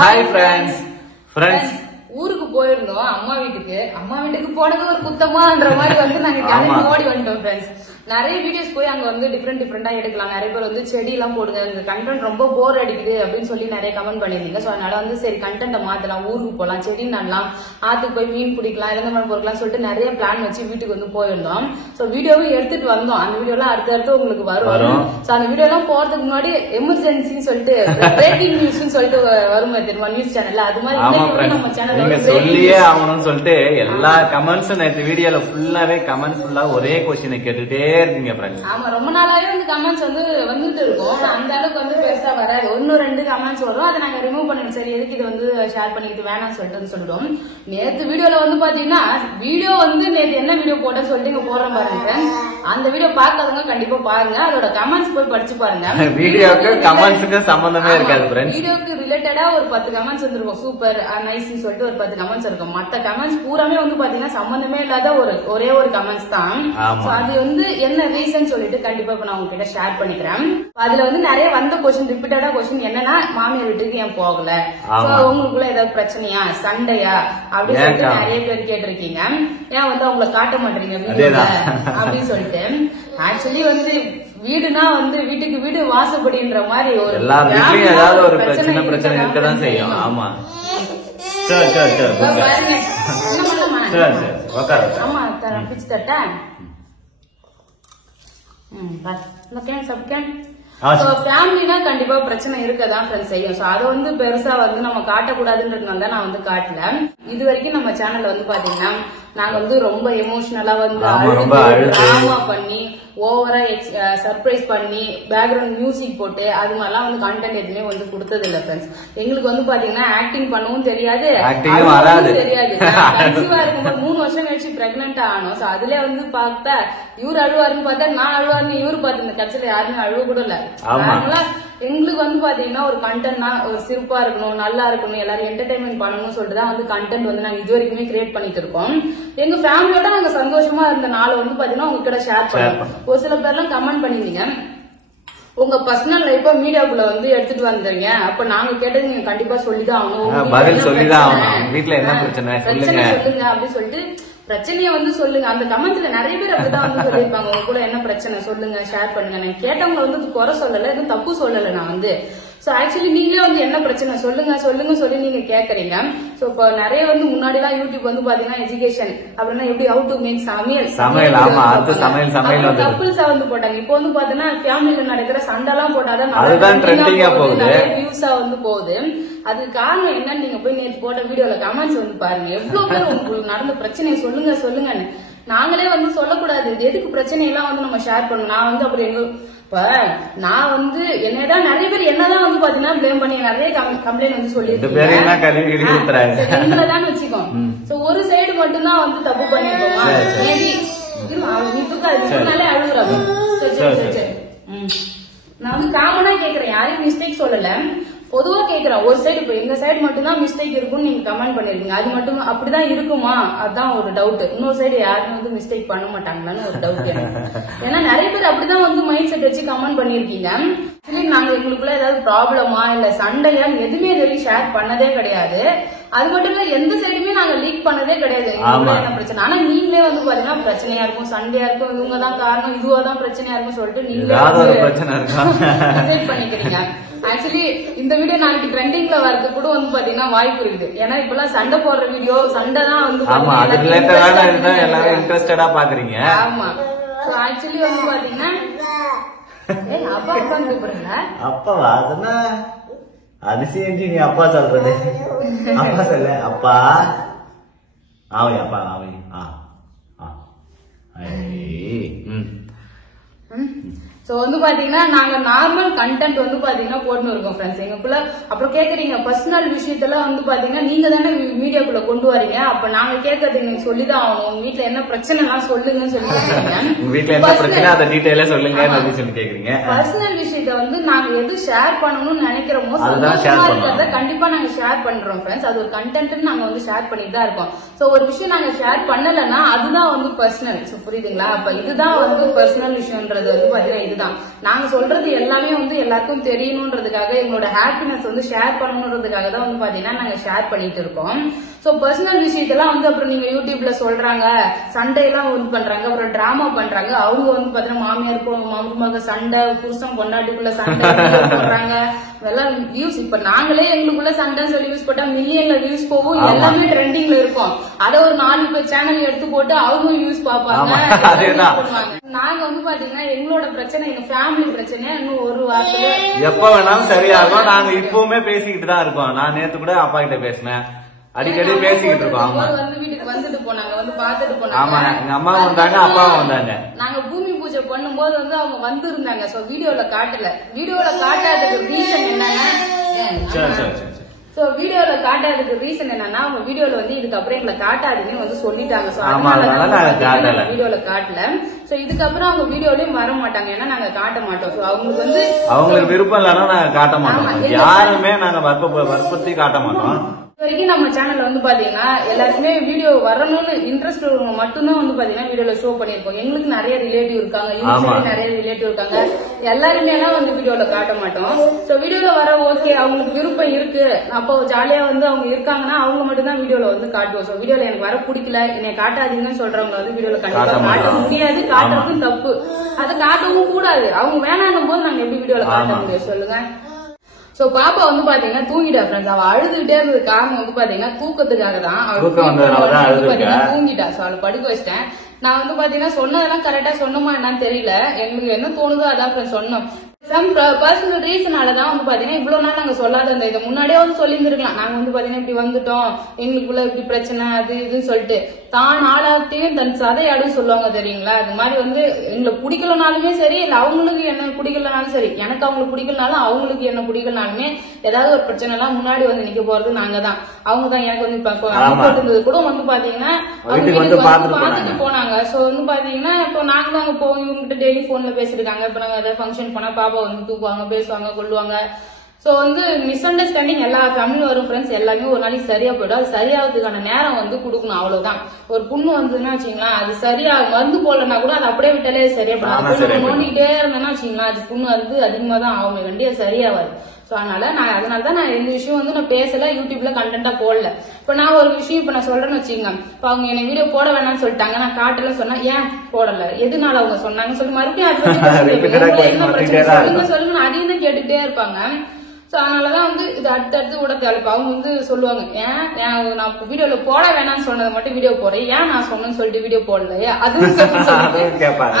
Hi friends. ஊருக்கு போயிருந்தோம் அம்மா வீட்டுக்கு போனது ஒரு குத்தமான்ற மாதிரி வந்து நாங்க கிளம்பி ஓடி வந்துட்டோம் ஃப்ரெண்ட்ஸ். நிறைய வீடியோஸ் போய் அங்க வந்து டிஃப்ரெண்டா எடுக்கலாம். நிறைய பேர் வந்து செடி எல்லாம் போடுங்க, இந்த கண்டென்ட் ரொம்ப போர் அடிக்குது அப்படின்னு சொல்லி நிறைய கமெண்ட் பண்ணிருந்தீங்க. சோ அதனால வந்து சரி கண்டென்ட்டை மாத்தலாம், ஊருக்கு போலாம், செடி நடலாம், ஆத்துக்கு போய் மீன் பிடிக்கலாம், இறந்த மரம் பொறுக்கலாம் சொல்லிட்டு நிறைய பிளான் வச்சு வீட்டுக்கு வந்து போயிருந்தோம். சோ வீடியோவும் எடுத்துட்டு வந்தோம். அந்த வீடியோ எல்லாம் அடுத்து உங்களுக்கு வரும். சோ அந்த வீடியோ எல்லாம் போறதுக்கு முன்னாடி எமர்ஜென்சின்னு சொல்லிட்டு பிரேக்கிங் நியூஸ் சொல்லிட்டு வருமா தெரியுமா நியூஸ் சேனல்ல, அது மாதிரி நம்ம சேனல் நீங்க சொல்லியே ஆகணும்னு சொல்லிட்டு எல்லா கமெண்ட்ஸும் நேற்று வீடியோல ஃபுல்லாவே கமெண்ட் ஃபுல்லா ஒரே கொஸ்டினை கேட்டுட்டே இருக்கீங்க ஃப்ரெண்ட்ஸ். ஆமா, ரொம்ப நாளாவே வந்து கமெண்ட்ஸ் வந்து வந்துட்டு இருக்கும். அந்த அளவுக்கு வந்து பெருசா வராது, 1-2 கமெண்ட்ஸ் வரும். அதை நாங்க ரிமூவ் பண்ணிடுவோம். சரி எதுக்கு இது வந்து ஷேர் பண்ணிட்டு வேணாம்னு சொல்லிட்டு சொல்லிடுவோம். நேத்து வீடியோல வந்து பாத்தீங்கன்னா வீடியோ வந்து நேத்து என்ன வீடியோ போட்டேன்னு சொல்லிட்டு இங்க போடுறேன் பாருங்க ஃப்ரெண்ட்ஸ். அந்த வீடியோ பாக்காதவங்க கண்டிப்பா பாருங்க, அதோட கமெண்ட்ஸ் போய் படிச்சு பாருங்க. வீடியோக்கு கமெண்ட்ஸ்க்கு சம்பந்தமே இருக்காது ஃப்ரெண்ட்ஸ். வீடியோக்கு ரிலேட்டடா ஒரு 10 கமெண்ட்ஸ் வந்துருக்கும், சூப்பர் நைஸ்னு சொல்லிட்டு ஒரு 10 கமெண்ட்ஸ் இருக்கும். மத்த கமெண்ட்ஸ் பூராமே வந்து பாத்தீங்கன்னா சம்பந்தமே இல்லாத ஒரே ஒரு கமெண்ட்ஸ் தான். அது வந்து என்ன ரீசன் சொல்லிட்டு கண்டிப்பா இப்ப நான் உங்ககிட்ட ஷேர் பண்ணிக்கிறேன். அதுல வந்து நிறைய வந்த கொஸ்டின், ரிப்பீட்டடா கொஸ்டின் என்னன்னா, மாமியார் வீட்டுக்கு ஏன் போகல, உங்களுக்குள்ள ஏதாவது பிரச்சனையா, சண்டையா அப்படின்னு சொல்லிட்டு நிறைய பேர் கேட்டிருக்கீங்க. ஏன் வந்து அவங்கள காட்ட மாட்டீங்க அப்படின்னு சொல்லிட்டு. ஆக்சுவலி வந்து வீடுனா வந்து வீட்டுக்கு வீடு வாசப்படின்ற மாதிரி ஒரு எல்லா வீட்லயும் ஏதாவது ஒரு பிரச்சனை இருக்கதான் செய்யும். ஆமா சரி சரி சரி சரி உட்காரு. ஆமா பிச்சு தட்ட ஃபேமிலினா கண்டிப்பா பிரச்சனை இருக்கதான் ஃப்ரெண்ட்ஸ் செய்யும். சோ அதை வந்து பெருசா வந்து நம்ம காட்டக்கூடாதுன்றதுனால தான் நான் வந்து காட்டல. இது வரைக்கும் நம்ம சேனல்ல வந்து பாத்தீங்கன்னா நாங்க வந்து ரொம்ப எமோஷனலா வந்து டிராமா பண்ணி ஓவரா சர்ப்ரைஸ் பண்ணி பேக்ரவுண்ட் மியூசிக் போட்டு அது மாதிரிலாம் வந்து கண்டென்ட் எதுவுமே வந்து கொடுத்தது இல்ல ஃப்ரெண்ட்ஸ். எங்களுக்கு வந்து பாத்தீங்கன்னா ஆக்டிங் பண்ணவும் தெரியாது, தெரியாது. கன்சீவா இருக்கும்போது 3 வருஷம் கழிச்சு பிரெக்னென்ட் ஆனோம். சோ அதுல வந்து பார்த்தா இவரு அழுவாருன்னு பார்த்தா நான் அழுவாருன்னு இவரு பார்த்து இந்த கட்சியில யாருமே அழுவ கூட இல்ல. எங்களுக்கு வந்து பாத்தீங்கன்னா ஒரு கண்டென்ட்னா ஒரு சிறப்பா இருக்கணும், நல்லா இருக்கணும், எல்லாரும் என்டர்டைன்மெண்ட் பண்ணணும்னு சொல்லிட்டு தான் வந்து கண்டென்ட் வந்து நாங்க இது வரைக்குமே கிரியேட் பண்ணிட்டு இருக்கோம். எங்க ஃபேமிலியோட நாங்க சந்தோஷமா இருந்த நாள் வந்து பாத்தீங்கன்னா உங்ககிட்ட ஷேர் பண்ணுவோம். ஒரு சில பேர்லாம் கமெண்ட் பண்ணிருந்தீங்க, உங்க பர்சனல் லைஃப் மீடியாக்குள்ள வந்து எடுத்துட்டு வந்தீங்க, அப்ப நாங்க கேட்டது நீங்க கண்டிப்பா சொல்லிதான் ஆகணும், பதில் சொல்லிதான் ஆகணும், வீட்டுல என்ன பிரச்சனை சொல்லுங்க அப்படின்னு சொல்லிட்டு பிரச்சனைய வந்து சொல்லுங்க. அந்த கமெண்ட்ல நிறைய பேர் அப்படிதான் வந்து சொல்லிருப்பாங்க, உங்க கூட என்ன பிரச்சனை சொல்லுங்க, ஷேர் பண்ணுங்க. நான் கேட்டவங்க வந்து குறை சொல்லல, எதுவும் தப்பு சொல்லல நான் வந்து. சோ ஆக்சுவலி நீங்களே வந்து என்ன பிரச்சனை சொல்லுங்க சொல்லி நீங்க கேக்குறீங்க. சோ இப்போ நிறைய வந்து முன்னாடி எல்லாம் யூடியூப் வந்து பாத்தீங்கன்னா எஜுகேஷன் அப்படின்னா எப்படி ஹவு டு மேக் சமையல் கப்புள்ஸா வந்து போட்டாங்க. இப்போ வந்து பாத்தீங்கன்னா ஃபேமிலில நடக்கிற சண்டை எல்லாம் போட்டாதான் வியூஸா வந்து போகுது. அதுக்கு காரணம் என்னன்னு நீங்க போய் நேற்று போட்ட வீடியோல கமெண்ட்ஸ் வந்து பாருங்க. எவ்வளவு பேர் உங்களுக்கு நடந்த பிரச்சனையை சொல்லுங்கன்னு. நாங்களே வந்து சொல்லக்கூடாது, எதுக்கு பிரச்சனை எல்லாம் வந்து நம்ம ஷேர் பண்ணணும். நான் வந்து அப்படி இப்ப நான் வந்து என்னதான் நிறைய பேர் என்னதான் வந்து பாத்தீங்கன்னா பிளேம் பண்ணி நிறைய கம்ப்ளைண்ட் வந்து சொல்லிருக்கீங்கதான் வச்சுக்கோ. சோ ஒரு சைடு மட்டும் தான் வந்து தப்பு பண்ணிருக்கோமா, மேபி அழுகுறாங்க. நான் வந்து காமனா கேக்குறேன், யாரையும் மிஸ்டேக் சொல்லல, பொதுவா கேக்குறேன். ஒரு சைடு இப்ப எங்க சைடு மட்டும் தான் மிஸ்டேக் இருக்கும்னு நீங்க கமெண்ட் பண்ணிருக்கீங்க, அது மட்டும் அப்படிதான் இருக்குமா அதுதான் ஒரு டவுட். இன்னொரு சைடு யாருமே வந்து மிஸ்டேக் பண்ண மாட்டாங்களான்னு ஒரு டவுட் எனக்கு. ஏன்னா நிறைய பேர் அப்படிதான் வந்து மைண்ட் செட் வச்சு கமெண்ட் பண்ணிருக்கீங்க. நாங்க எங்களுக்குள்ள ஏதாவது ப்ராப்ளமா இல்ல சண்டையா எதுவுமே இது வரைக்கும் ஷேர் பண்ணதே கிடையாது. அது மட்டும் இல்ல எந்த சைடுமே நாங்க லீக் பண்ணதே கிடையாது. என்ன பிரச்சனை, ஆனா நீங்களே வந்து பாத்தீங்கன்னா பிரச்சனையா இருக்கும், சண்டையா இருக்கும், இவங்கதான் காரணம், இதுவாதான் பிரச்சனையா இருக்கும் சொல்லிட்டு நீங்களே பண்ணிக்கிறீங்க. ஆக்சுவலி இந்த வீடியோ நாளைக்கு ட்ரெண்டிங்ல வரது கூட வந்து பாத்தீங்கன்னா வாய்ப்பு இருக்குது. ஏன்னா இப்பெல்லாம் சண்டை போடுற வீடியோ, சண்டை தான் வந்து இன்ட்ரெஸ்டடா பாக்குறீங்க. ஆமா, ஆக்சுவலி வந்து பாத்தீங்கன்னா அப்பா அப்பா கூப்பிடுங்க. அப்பாவா சொன்னா அதிசயம் நீ அப்பா சொல்றது. அப்பா சொல்ல அப்பா ஆவை அப்பா ஆவை. சோ வந்து பாத்தீங்கன்னா நாங்க நார்மல் கண்டென்ட் வந்து பாத்தீங்கன்னா போட்டு இருக்கோம் ஃப்ரெண்ட்ஸ் எங்களுக்குள்ள. அப்புறம் கேக்குறீங்க பர்சனல் விஷயத்துல வந்து பாத்தீங்கன்னா நீங்க தானே மீடியாக்குள்ள கொண்டு வரீங்க, அப்ப நாங்க கேட்கறது நீங்க சொல்லிதான் ஆகணும். உங்க வீட்டுல என்ன பிரச்சனை எல்லாம் சொல்லுங்கன்னு சொல்லி கேக்குறீங்க. பர்சனல் விஷயத்த வந்து நாங்க எது ஷேர் பண்ணணும்னு நினைக்கிறோமோ சந்தோஷமா இருக்கிறத கண்டிப்பா நாங்க ஷேர் பண்றோம் ஃப்ரெண்ட்ஸ். அது ஒரு கண்டென்ட் நாங்க வந்து ஷேர் பண்ணிட்டு தான் இருக்கோம். சோ ஒரு விஷயம் நாங்க ஷேர் பண்ணலன்னா அதுதான் வந்து பர்சனல். புரியுதுங்களா? அப்ப இதுதான் வந்து பர்சனல் விஷயம்ன்றது வந்து பாத்தீங்கன்னா இதுதான் நாங்க சொல்றது எல்லாமே வந்து எல்லாருக்கும் தெரியணும்ன்றதுக்காக எங்களோட ஹாப்பினஸ் வந்து ஷேர் பண்ணணுன்றதுக்காக தான் வந்து பாத்தீங்கன்னா நாங்க ஷேர் பண்ணிட்டு இருக்கோம். சோ பர்சனல் விஷயத்தெல்லாம் வந்து அப்புறம் நீங்க யூடியூப்ல சொல்றாங்க, சண்டை எல்லாம் வந்து பண்றாங்க, அப்புறம் டிராமா பண்றாங்க. அவங்க வந்து பாத்தீங்கன்னா மாமியார் மாமனார் சண்டை, புருஷன் பொண்டாட்டிக்குள்ள சண்டை பண்றாங்க. அதெல்லாம் வியூஸ் இப்ப நாங்களே எங்களுக்குள்ள சண்டைன்னு சொல்லி யூஸ் போட்டா மில்லியன்ல வியூஸ் போகும், எல்லாமே ட்ரெண்டிங்ல இருக்கும். அத ஒரு 4 சேனல் எடுத்து போட்டு அவங்க வியூஸ் பாப்பாங்க. நாங்க வந்து பாத்தீங்கன்னா எங்களோட பிரச்சனை, எங்க ஃபேமிலி பிரச்சனை இன்னும் ஒரு வாரத்துல எப்ப வேணாலும் சரியாகும். நாங்க இப்பவுமே பேசிக்கிட்டு தான் இருக்கோம். நான் நேத்து கூட அப்பா கிட்ட பேசினேன், அடிக்கடி பேசிக்கிட்டு இருக்கோம். ஆமா வந்து வீட்டுக்கு வந்துட்டு போனாங்க, வந்து பாத்துட்டு போனாங்க. ஆமா எங்க அம்மா வந்தாங்க, அப்பாவும் வந்தாங்க. நாங்க பூமி பூஜை பண்ணும்போது வந்து அவங்க வந்து இருந்தாங்க. சோ வீடியோல காட்டல. வீடியோல காட்டாததுக்கு ரீசன் என்னன்னா வீடியோல காட்டாததுக்கு ரீசன் என்னன்னா அவங்க வீடியோல வந்து இதுக்கப்புறம் எங்களை காட்டாதுன்னு வந்து சொல்லிட்டாங்க. சோ அதனால வீடியோல காட்டல. சோ இதுக்கப்புறம் அவங்க வீடியோலயும் வர மாட்டாங்க, ஏன்னா நாங்க காட்ட மாட்டோம். சோ அவங்களுக்கு வந்து அவங்களுக்கு விருப்பம் இல்லைன்னா நாங்க காட்ட மாட்டோம். யாருமே நாங்க வற்புறுத்தி காட்ட மாட்டோம். வரைக்கும் நம்ம சேனல்ல வந்து பாத்தீங்கன்னா எல்லாருக்குமே வீடியோ வரணும்னு இன்ட்ரெஸ்ட் உள்ளவங்க மட்டும்தான் வந்து பாத்தீங்கன்னா வீடியோல ஷோ பண்ணிருக்கோம். எங்களுக்கு நிறைய ரிலேட்டிவ் இருக்காங்க, நிறைய ரிலேட்டிவ் இருக்காங்க. எல்லாருமே எல்லாம் வந்து வீடியோல காட்ட மாட்டோம். சோ வீடியோல வர ஓகே, அவங்களுக்கு விருப்பம் இருக்கு, அப்போ ஜாலியா வந்து அவங்க இருக்காங்கன்னா அவங்க மட்டும் தான் வீடியோல வந்து காட்டுவோம். சோ வீடியோல எனக்கு வர பிடிக்கல, என்னை காட்டாதீங்கன்னு சொல்றவங்க வந்து வீடியோல கண்டிப்பா காட்ட முடியாது. காட்டுறதும் தப்பு, அதை காட்டவும் கூடாது. அவங்க வேணாம் போது நாங்க எப்படி வீடியோல காட்ட முடியும் சொல்லுங்க. சோ பாப்பா வந்து பாத்தீங்கன்னா தூங்கிட்டா ஃப்ரெண்ட்ஸ். அவ அழுதுகிட்டே இருந்தது காரணம் வந்து பாத்தீங்கன்னா தூக்கத்துக்காக தான். தூங்கிட்டா. சோ அவளை படுக்க வச்சிட்டேன். நான் வந்து பாத்தீங்கன்னா சொன்னதெல்லாம் கரெக்டா சொன்னோமா என்னன்னு தெரியல. எங்களுக்கு என்ன தோணுதோ அதான் சொன்னோம். சம் பர்சனல் ரீசனாலதான் வந்து பாத்தீங்கன்னா இவ்வளவு நாள் நாங்க சொல்லாத இதை முன்னாடியே வந்து சொல்லியிருந்திருக்கலாம். நாங்க வந்து பாத்தீங்கன்னா இப்படி வந்துட்டோம், எங்களுக்குள்ள இப்படி பிரச்சனை அது இதுன்னு சொல்லிட்டு தான் ஆளாத்தையும் தன் சதையாடும் சொல்லுவாங்க தெரியுங்களா. அது மாதிரி வந்து எங்களுக்கு பிடிக்கலனாலுமே சரி, இல்ல அவங்களுக்கு என்ன பிடிக்கலனாலும் சரி, எனக்கு அவங்களுக்கு பிடிக்கலனாலும் அவங்களுக்கு என்ன பிடிக்கலனாலுமே ஏதாவது ஒரு பிரச்சனை எல்லாம் முன்னாடி வந்து நிக்க போறது நாங்க தான். அவங்க தான் எனக்கு வந்து போட்டிருந்தது கூட வந்து பாத்தீங்கன்னா அவங்க வீட்டுக்கு வந்து பாத்துட்டு போனாங்க. சோ வந்து பாத்தீங்கன்னா இப்போ நாங்க தான் அங்க போவோம், இவங்ககிட்ட டெய்லி போன்ல பேசிருக்காங்க. இப்ப நாங்க ஏதாவது ஃபங்க்ஷன் போனா பாப்பா வந்து தூக்குவாங்க, பேசுவாங்க, கொள்ளுவாங்க. சோ வந்து மிஸ் அண்டர்ஸ்டாண்டிங் எல்லா ஃபேமிலியும் வரும் ஃப்ரெண்ட்ஸ். எல்லாமே ஒரு நாளைக்கு சரியா போயிடும். அது சரியாவதுக்கான நேரம் வந்து கொடுக்கணும், அவ்வளவுதான். ஒரு புண்ணு வந்ததுன்னா வச்சுங்களா, அது சரியா மருந்து போடலன்னா கூட அது அப்படியே விட்டாலே சரியா போடும். நோண்டிக்கிட்டே இருந்தேன்னா வச்சுங்களா, அது புண்ணு வந்து அதிகமா தான் ஆகும், வேண்டிய சரியாவாது. அதனாலதான் நான் இந்த விஷயம் வந்து நான் பேசல, யூடியூப்ல கண்டென்ட்டா போடல. இப்ப நான் ஒரு விஷயம் இப்ப நான் சொல்றேன்னு வச்சுக்கோங்க, இப்ப அவங்க என்ன வீடியோ போட வேணாம்னு சொல்லிட்டாங்க, நான் காட்டல சொன்னா ஏன் போடல, எதுனால அவங்க சொன்னாங்க சொல்லி மறுபடியும் என்ன பிரச்சனை சொல்லுங்க அதையும் தான் கேட்டுக்கிட்டே இருப்பாங்க. சோ அதனாலதான் வந்து இது அடுத்தடுத்து கூட தேவைப்பா. அவங்க வந்து சொல்லுவாங்க, ஏன் நான் வீடியோல போட வேணாம்னு சொன்னதை மட்டும் வீடியோ போடுறேன், ஏன் நான் சொன்னேன்னு சொல்லிட்டு வீடியோ போடலையே, அதுவும்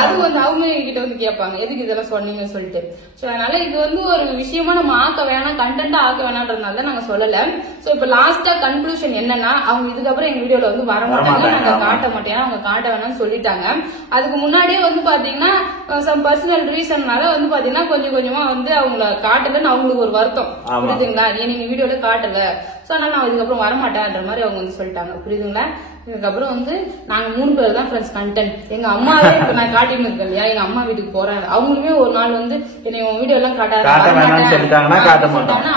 அது வந்து அவங்க கிட்ட வந்து கேட்பாங்க, எதுக்கு இதெல்லாம் சொன்னீங்கன்னு சொல்லிட்டு. சோ அதனால இது வந்து ஒரு விஷயமா நம்ம ஆக்க வேணாம், கண்டென்ட்டா ஆக்க வேணாம்ன்றதுனால தான் நாங்க சொல்லல. சோ இப்ப லாஸ்டா கன்க்ளூஷன் என்னன்னா, அவங்க இதுக்கப்புறம் எங்க வீடியோல வந்து வர மாட்டாங்க, நாங்க காட்ட மாட்டேன், அவங்க காட்ட வேணாம்னு சொல்லிட்டாங்க. அதுக்கு முன்னாடியே வந்து பாத்தீங்கன்னா சம் பர்சனல் ரீசன்னால வந்து பாத்தீங்கன்னா கொஞ்சம் கொஞ்சமா வந்து அவங்கள காட்டலன்னு அவங்களுக்கு ஒரு வருத்தம், புரியுதுங்களா. நீங்க வீடியோல காட்டல, சோ அதனால நான் இதுக்கப்புறம் வரமாட்டேன்ற மாதிரி அவங்க வந்து சொல்லிட்டாங்க, புரியுதுங்களா. இதுக்கப்புறம் வந்து நாங்க 3 பேர் தான் ஃப்ரெண்ட்ஸ் கண்டென்ட். எங்க அம்மாவே இப்ப நான் காட்டின்னு இருக்கேன் இல்லையா, எங்க அம்மா வீட்டுக்கு போறேன், அவங்களுமே ஒரு நாள் வந்து என்னை வீடியோ எல்லாம் காட்டாங்க,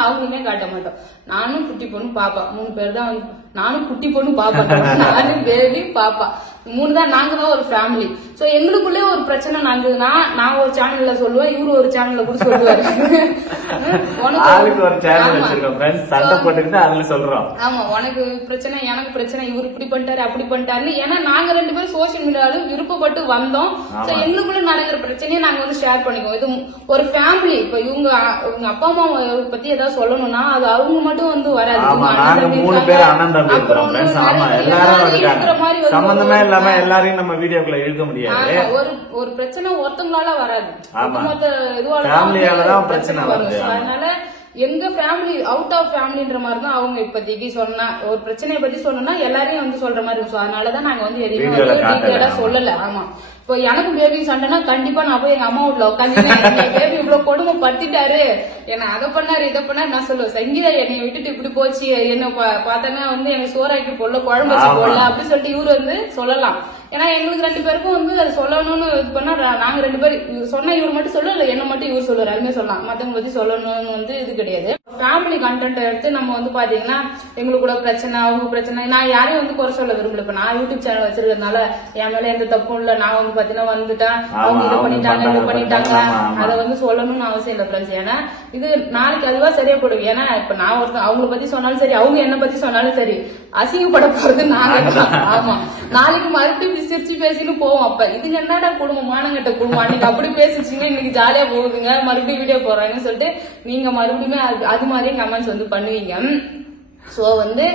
அவங்களுமே காட்ட மாட்டோம். நானும் குட்டி பொண்ணு பாப்பா 3 பேர் தான் வந்து, நானும் குட்டி பொண்ணு பாப்பா, நானும் பேபி பாப்பா 3 தான், நாங்க தான் ஒரு ஃபேமிலி. சோ எங்களுக்குள்ளே ஒரு பிரச்சனை நடந்ததுன்னா நான் ஒரு சேனல்ல சொல்லுவேன், இவரு ஒரு சேனல்ல கூட சொல்லுவாரு. ஆமா, உனக்கு பிரச்சனை எனக்கு பிரச்சனை, இவரு இப்படி பண்ணிட்டாரு அப்படி பண்ணிட்டாரு. ஏன்னா நாங்க 2 பேரும் சோசியல் மீடியால விருப்பப்பட்டு வந்தோம். சோ எங்களுக்குள்ள நடக்கிற பிரச்சனையை நாங்க வந்து ஷேர் பண்ணிக்குவோம். இது ஒரு ஃபேமிலி. இப்ப இவங்க அப்பா அம்மா பத்தி ஏதாவது சொல்லணும்னா அது அவங்க மட்டும் வந்து வராது, எல்லாரையும் நம்ம வீடியோக்குள்ள இழுக்க முடியாது. ஒரு பிரச்சனை ஒருத்தவங்களால வராது, பிரச்சனை வருது. அதனால எங்க ஃபேமிலி அவுட் ஆஃப் ஃபேமிலின்ற மாதிரி தான் அவங்க இப்போதைக்கு சொன்னா, ஒரு பிரச்சனையை பத்தி சொன்னா எல்லாரையும் வந்து சொல்ற மாதிரி இருக்கும். அதனாலதான் நாங்க வந்து எதையுமே டீட்டெயிலா சொல்லல. ஆமா, இப்போ எனக்கும் பேபி சண்டைனா கண்டிப்பா நான் போய் எங்க அம்மா வீட்டுல உட்காந்து பேபி இவ்வளவு கொடுமை படுத்திட்டாரு, என்ன அதை பண்ணாரு இதை பண்ணாரு நான் சொல்லுவேன். சங்கீதா என்னை விட்டுட்டு இப்படி போச்சு, என்ன பார்த்தோன்னா வந்து எனக்கு சோறாக்கி போடல, குழம்பு வச்சு போடல அப்படின்னு சொல்லிட்டு இவரு வந்து சொல்லலாம். ஏன்னா எங்களுக்கு 2 பேருக்கும் வந்து அது சொல்லணும்னு இது பண்ணா நாங்க 2 பேரும் சொன்னா இவர் மட்டும் சொல்லல, என்ன மட்டும் இவர் சொல்லுவாரு, அதுமே சொல்லலாம். மத்தவங்க பத்தி சொல்லணும்னு வந்து இது கிடையாது. ஃபேமிலி கண்டென்ட் எடுத்து நம்ம வந்து பாத்தீங்கன்னா எங்களுக்கு கூட பிரச்சனை அவங்க பிரச்சனை நான் யாரையும் வந்து குறை சொல்ல விரும்பல. இப்ப நான் யூடியூப் சேனல் வச்சிருக்கிறதுனால என் மேல எந்த தப்பும் இல்ல. நான் வந்து பாத்தீங்கன்னா வந்துட்டேன் அவங்க இதை பண்ணிட்டாங்க இதை பண்ணிட்டாங்க அதை வந்து சொல்லணும்னு அவசியம் இல்ல ஃப்ரெண்ட்ஸ். ஏன்னா இது நாளைக்கு அதுவா சரியா போடுவோம். ஏன்னா இப்ப நான் ஒருத்தன் அவங்கள பத்தி சொன்னாலும் சரி அவங்க என்ன பத்தி சொன்னாலும் சரி அசிங்கப்பட போறது நாங்க. ஆமா நாளைக்கு மறுபடியும் சிரிச்சு பேசிட்டு போவோம். அப்ப இதுங்க என்னடா குடும்பம் மானங்கட்ட குடும்பம் அன்னைக்கு அப்படி பேசிச்சுங்க இன்னைக்கு ஜாலியா போகுதுங்க மறுபடியும் வீடியோ போறாங்கன்னு சொல்லிட்டு நீங்க மறுபடியும் அது மாதிரியே கமெண்ட்ஸ் வந்து பண்ணுவீங்க. சோ வந்து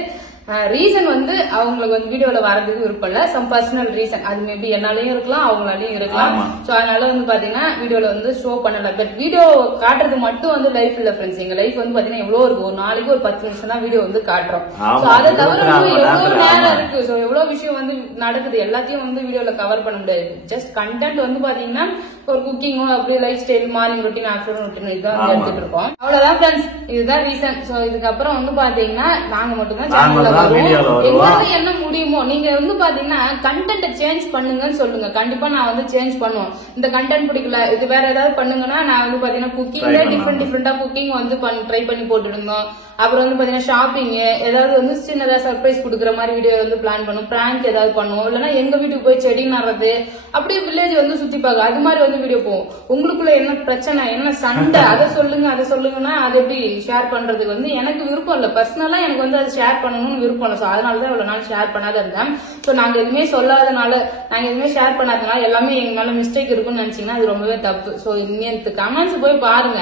ரீசன் வந்து அவங்களுக்கு வந்து வீடியோல வரதுக்கு விருப்பம் இல்ல. சம் பர்சனல் ரீசன் அது மேபி என்னாலயும் இருக்கலாம் அவங்களாலயும் இருக்கலாம். சோ அதனால வந்து பாத்தீங்கன்னா வீடியோல வந்து ஷோ பண்ணல. பட் வீடியோ காட்டுறது மட்டும் வந்து லைஃப் இல்ல ஃப்ரெண்ட்ஸ். எங்க லைஃப் வந்து பாத்தீங்கன்னா எவ்வளவு இருக்கு. ஒரு நாளைக்கு ஒரு 10 நிமிஷம் தான் வீடியோ வந்து காட்டுறோம். சோ அதை தவிர எவ்வளவு நேரம் இருக்கு. சோ எவ்வளவு விஷயம் வந்து நடக்குது எல்லாத்தையும் வந்து வீடியோல கவர் பண்ண முடியாது. ஜஸ்ட் கண்டென்ட் வந்து பாத்தீங்கன்னா ஒரு குக்கிங் அப்படியே life style morning routine afternoon routine இதுதான் வந்து எடுத்துட்டு இருக்கோம். அவ்வளவுதான் ஃப்ரெண்ட்ஸ் இதுதான் ரீசன். சோ இதுக்கப்புறம் வந்து பாத்தீங்கன்னா நாங்க மட்டும்தான் சேனல்ல எங்களால என்ன முடியுமோ நீங்க வந்து பாத்தீங்கன்னா கண்டென்ட் சேஞ்ச் பண்ணுங்கன்னு சொல்லுங்க. கண்டிப்பா நான் வந்து சேஞ்ச் பண்ணுவோம். இந்த கண்டென்ட் பிடிக்கல இது வேற ஏதாவது பண்ணுங்கன்னா நான் வந்து பாத்தீங்கன்னா குக்கிங்ல டிஃப்ரெண்டா குக்கிங் வந்து ட்ரை பண்ணி போட்டு இருந்தோம். அப்புறம் வந்து பாத்தீங்கன்னா ஷாப்பிங் ஏதாவது வந்து சின்னதா சர்ப்ரைஸ் கொடுக்குற மாதிரி வீடியோ வந்து பிளான் பண்ணுவோம். பிராங்க் ஏதாவது பண்ணுவோம். இல்லைன்னா எங்க வீட்டுக்கு போய் செடி நடுறது அப்படியே வில்லேஜ் வந்து சுத்தி பார்க்க அது மாதிரி வந்து வீடியோ போவோம். உங்களுக்குள்ள என்ன பிரச்சனை என்ன சண்டை அதை சொல்லுங்கன்னா அது எப்படி ஷேர் பண்றதுக்கு வந்து எனக்கு விருப்பம் இல்ல. பர்சனலா எனக்கு வந்து அதை ஷேர் பண்ணணும்னு விருப்பம் இல்ல. அதனாலதான் இவ்வளவு நாள் ஷேர் பண்ணாத இருந்தேன். சோ நாங்க எதுவுமே சொல்லாதனால நாங்க எதுவுமே ஷேர் பண்ணாதனால எல்லாமே எங்க மேல மிஸ்டேக் இருக்குன்னு நினைச்சீங்கன்னா அது ரொம்பவே தப்பு. சோ இந்த கமெண்ட்ஸ் போய் பாருங்க.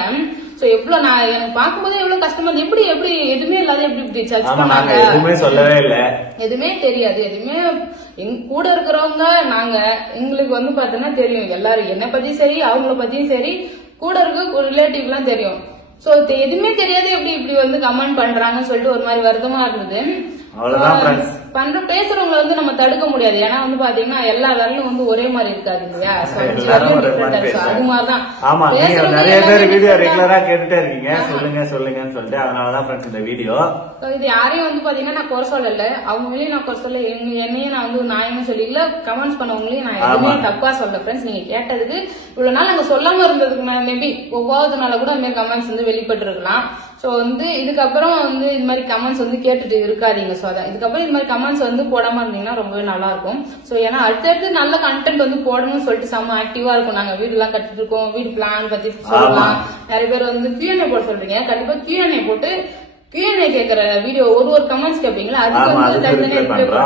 சோ எவ்வளவு நான் எனக்கு பார்க்கும்போது எவ்வளவு கஷ்டமா எப்படி எதுவுமே இல்லாத எப்படி சர்ச் பண்ணாங்க எதுவுமே சொல்லவே இல்ல எதுவுமே தெரியாது. எதுவுமே எங்க கூட இருக்கிறவங்க நாங்க எங்களுக்கு வந்து பாத்தீங்கன்னா தெரியும் எல்லாரும் என்ன பத்தி சரி அவங்கள பத்தியும் சரி கூட இருக்க ரிலேட்டிவ் எல்லாம் தெரியும். சோ எதுவுமே தெரியாது எப்படி இப்படி வந்து கமெண்ட் பண்றாங்கன்னு சொல்லிட்டு ஒரு மாதிரி வருத்தமா இருந்தது. பேசுறவங்க வந்து நம்ம தடுக்க முடியாது. ஏன்னா வந்து பாத்தீங்கன்னா எல்லா வேலையும் வந்து ஒரே மாதிரி இருக்காது இல்லையா. அது மாதிரிதான் நிறைய பேர் வீடியோ ரெகுலரா கேட்டுட்டே இருக்கீங்க சொல்லுங்கன்னு சொல்லிட்டு அதனாலதான் ஃப்ரெண்ட்ஸ் இந்த வீடியோ. இது யாரையும் வந்து பாத்தீங்கன்னா நான் குறை சொல்லல அவங்க மேலேயும் நான் குறை சொல்ல என்னையும் நான் வந்து நாயமே சொல்லிக்கல. கமெண்ட்ஸ் பண்ணவங்களையும் நான் எதுவுமே தப்பா சொல்ல ஃப்ரெண்ட்ஸ். நீங்க கேட்டதுக்கு இவ்வளவு நாள் நாங்க சொல்லாம இருந்ததுக்கு மேபி ஒவ்வாதனால கூட அந்த மாதிரி கமெண்ட்ஸ் வந்து வெளிப்பட்டு இருக்கலாம். சோ வந்து இதுக்கப்புறம் வந்து இது மாதிரி கமெண்ட்ஸ் வந்து கேட்டுட்டு இருக்காதீங்க. சோ அதான் இதுக்கப்புறம் இது மாதிரி கமெண்ட்ஸ் வந்து போடாம இருந்தீங்கன்னா ரொம்பவே நல்லா இருக்கும். சோ ஏன்னா அடுத்தடுத்து நல்ல கண்டென்ட் வந்து போடணும்னு சொல்லிட்டு செம்ம ஆக்டிவா இருக்கும். நாங்க வீடு எல்லாம் கட்டிட்டு இருக்கோம். வீடு பிளான் பத்தி சொல்லலாம். நிறைய பேர் வந்து Q&A போட சொல்றீங்க. கண்டிப்பா Q&A போட்டு Q&A கேக்குற வீடியோ ஒரு கமெண்ட்ஸ் கேட்பீங்களா அதுக்கு வந்து தனித்தனியா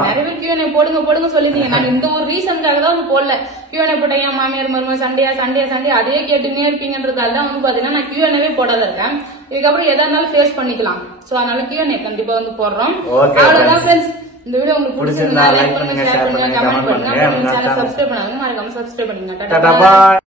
நிறைய பேர் Q&A போடுங்க சொல்லிட்டீங்க. நான் இந்த ஒரு ரீசனுக்காக தான் வந்து போடல. Q&A போட்டேன் என் மாமியார் மருமகள் சண்டையா அதே கேட்டுமே இருப்பீங்கன்றதால தான் வந்து பாத்தீங்கன்னா நான் Q&A போடாத இருக்கேன். இதுக்கப்புறம் எதா இருந்தாலும் ஃபேஸ் பண்ணிக்கலாம். சோ அதனால Q&A கண்டிப்பா வந்து போடுறோம். அவ்வளவுதான் ஃப்ரெண்ட்ஸ். இந்த வீடியோ உங்களுக்கு பிடிச்சிருந்தா லைக் பண்ணுங்க ஷேர் பண்ணுங்க கமெண்ட் பண்ணுங்க. சேனல் சப்ஸ்கிரைப் பண்ணாங்க மறக்காம சப்ஸ்கிரைப் பண்ணுங்க.